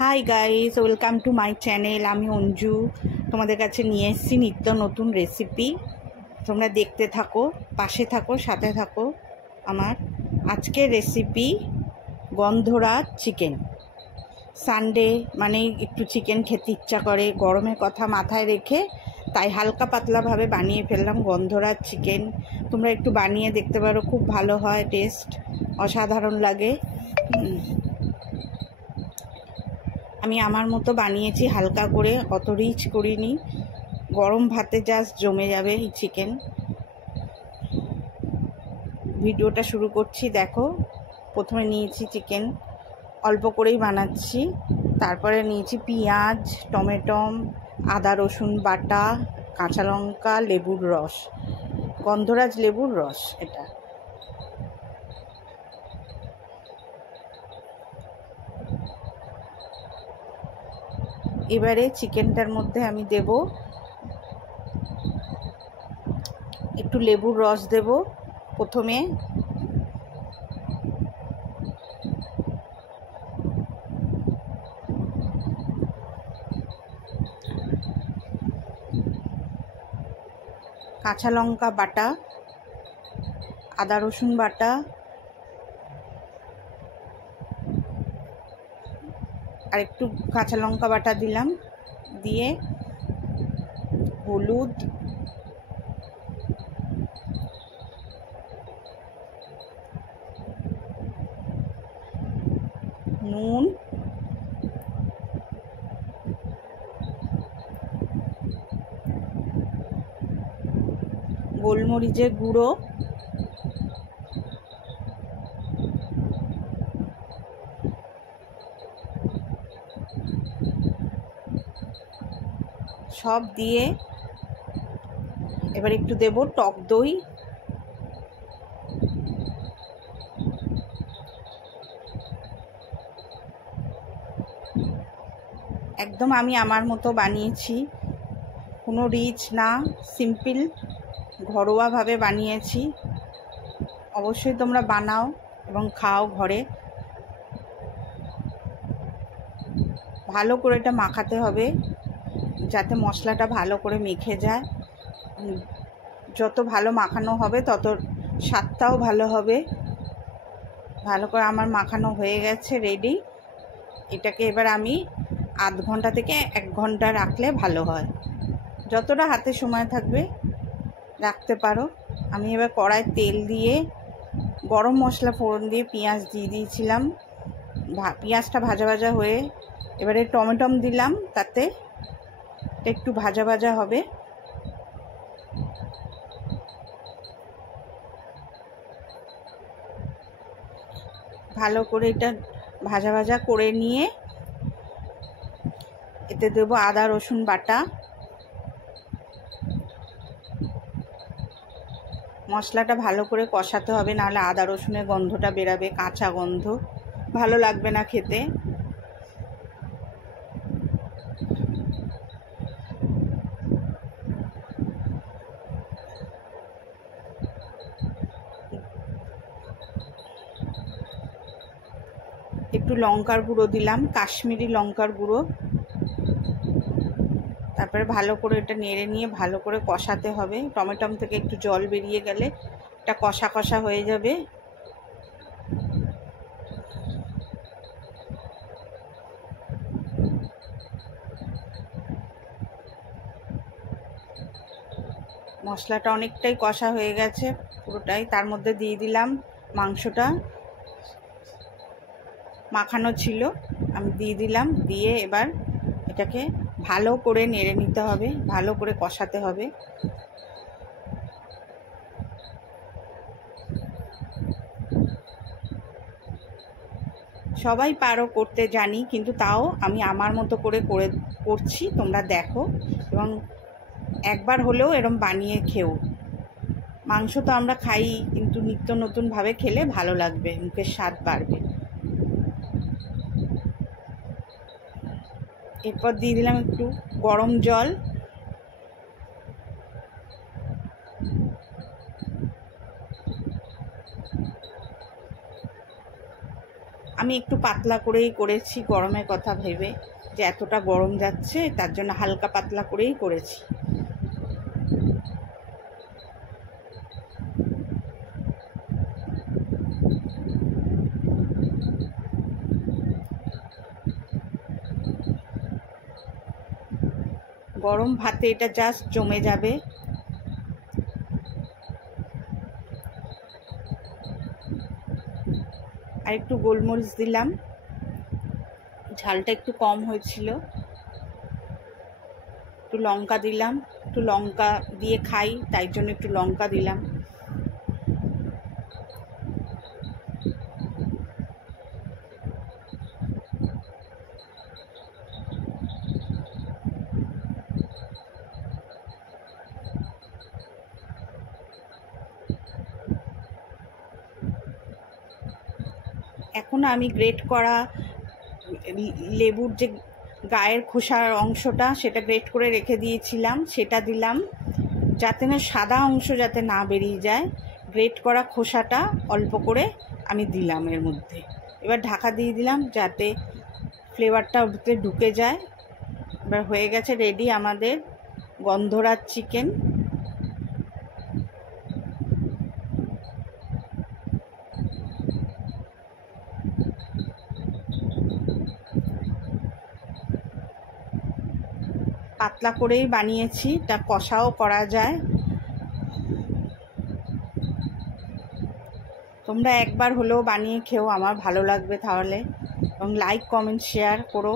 Hi guys, welcome to my channel. আমি অঞ্জু তোমাদের কাছে নিয়ে এসেছি নিত্য নতুন রেসিপি। তোমরা দেখতে থাকো, পাশে থাকো, সাথে থাকো। আমার আজকের রেসিপি গন্ধরাজ চিকেন। সানডে মানে একটু চিকেন খেতে ইচ্ছা করে, গরমের কথা মাথায় রেখে তাই হালকা পাতলাভাবে বানিয়ে ফেললাম গন্ধরাজ চিকেন। তোমরা একটু বানিয়ে দেখতে পারো, খুব ভালো হয়, টেস্ট অসাধারণ লাগে। আমি আমার মতো বানিয়েছি, হালকা করে, অত রিচ করিনি। গরম ভাতে জাস্ট জমে যাবে এই চিকেন। ভিডিওটা শুরু করছি, দেখো। প্রথমে নিয়েছি চিকেন, অল্প করেই বানাচ্ছি। তারপরে নিয়েছি পেঁয়াজ, টমেটো, আদা রসুন বাটা, কাঁচা লঙ্কা, লেবুর রস, গন্ধরাজ লেবুর রস এটা। এবারে চিকেনটার মধ্যে আমি দেব একটু লেবুর রস, দেব প্রথমে। কাঁচা লঙ্কা বাটা, আদা রসুন বাটা, আর একটু কাঁচা লঙ্কা বাটা দিলাম, দিয়ে হলুদ, নুন, গোলমরিচের গুঁড়ো, সব দিয়ে এবার একটু দেব টক দই, একদম আমি আমার মতো বানিয়েছি, কোনো রিচ না, সিম্পল ঘরোয়াভাবে বানিয়েছি। অবশ্যই তোমরা বানাও এবং খাও ঘরে। ভালো করে এটা মাখাতে হবে যাতে মশলাটা ভালো করে মেখে যায়। যত ভালো মাখানো হবে তত স্বাদটাও ভালো হবে। ভালো করে আমার মাখানো হয়ে গেছে, রেডি। এটাকে এবার আমি আধ ঘন্টা থেকে 1 ঘন্টা রাখলে ভালো হয়। যতটা হাতে সময় থাকবে রাখতে পারো। আমি এবার কড়ায় তেল দিয়ে গরম মশলা ফোড়ন দিয়ে পেঁয়াজ দিয়ে দিয়েছিলাম। পেঁয়াজটা ভাজা ভাজা হয়ে এবারে টমেটো দিলাম, তাতে একটু ভাজা ভাজা হবে। ভালো করে এটা ভাজা ভাজা করে নিয়ে এতে দেবো আদা রসুন বাটা। মশলাটা ভালো করে কষাতে হবে, নাহলে আদা রসুনের গন্ধটা বেরাবে, কাঁচা গন্ধ, ভালো লাগবে না খেতে। একটু লঙ্কার গুঁড়ো দিলাম, কাশ্মীরি লঙ্কার গুঁড়ো। তারপরে ভালো করে এটা নেড়ে নিয়ে ভালো করে কষাতে হবে। টমেটো থেকে একটু জল বেরিয়ে গেলে এটা কষা কষা হয়ে যাবে। মশলাটা অনেকটাই কষা হয়ে গেছে, পুরোটাই। তার মধ্যে দিয়ে দিলাম মাংসটা, মাখানো ছিল, আমি দিয়ে দিলাম। দিয়ে এবার এটাকে ভালো করে নেড়ে নিতে হবে, ভালো করে কষাতে হবে। সবাই পারো করতে, জানি, কিন্তু তাও আমি আমার মতো করে করছি, তোমরা দেখো এবং একবার হলেও এরম বানিয়ে খেও। মাংস তো আমরা খাই, কিন্তু নিত্য নতুনভাবে খেলে ভালো লাগবে, মুখের স্বাদ বাড়বে। এরপর দিয়ে দিলাম একটু গরম জল। আমি একটু পাতলা করেই করেছি, গরমের কথা ভেবে, যে এতটা গরম যাচ্ছে তার জন্য হালকা পাতলা করেই করেছি। গরম ভাতে এটা জাস্ট জমে যাবে। আর একটু গোলমরিচ দিলাম, ঝালটা একটু কম হয়েছিল। একটু লঙ্কা দিলাম, একটু লঙ্কা দিয়ে খাই তাই জন্য একটু লঙ্কা দিলাম। এখন আমি গ্রেট করা লেবুর যে গায়ের খোসার অংশটা, সেটা গ্রেট করে রেখে দিয়েছিলাম, সেটা দিলাম, যাতে না সাদা অংশ যাতে না বেরিয়ে যায়। গ্রেট করা খোসাটা অল্প করে আমি দিলাম এর মধ্যে। এবার ঢাকা দিয়ে দিলাম যাতে ফ্লেভারটা ওতে ঢুকে যায়। এবার হয়ে গেছে রেডি আমাদের গন্ধরাজ চিকেন। পাতলা করেই বানিয়েছি, তা কষাও করা যায়। তোমরা একবার হলেও বানিয়ে খেও, আমার ভালো লাগবে তাহলে। এবং লাইক কমেন্ট শেয়ার করো।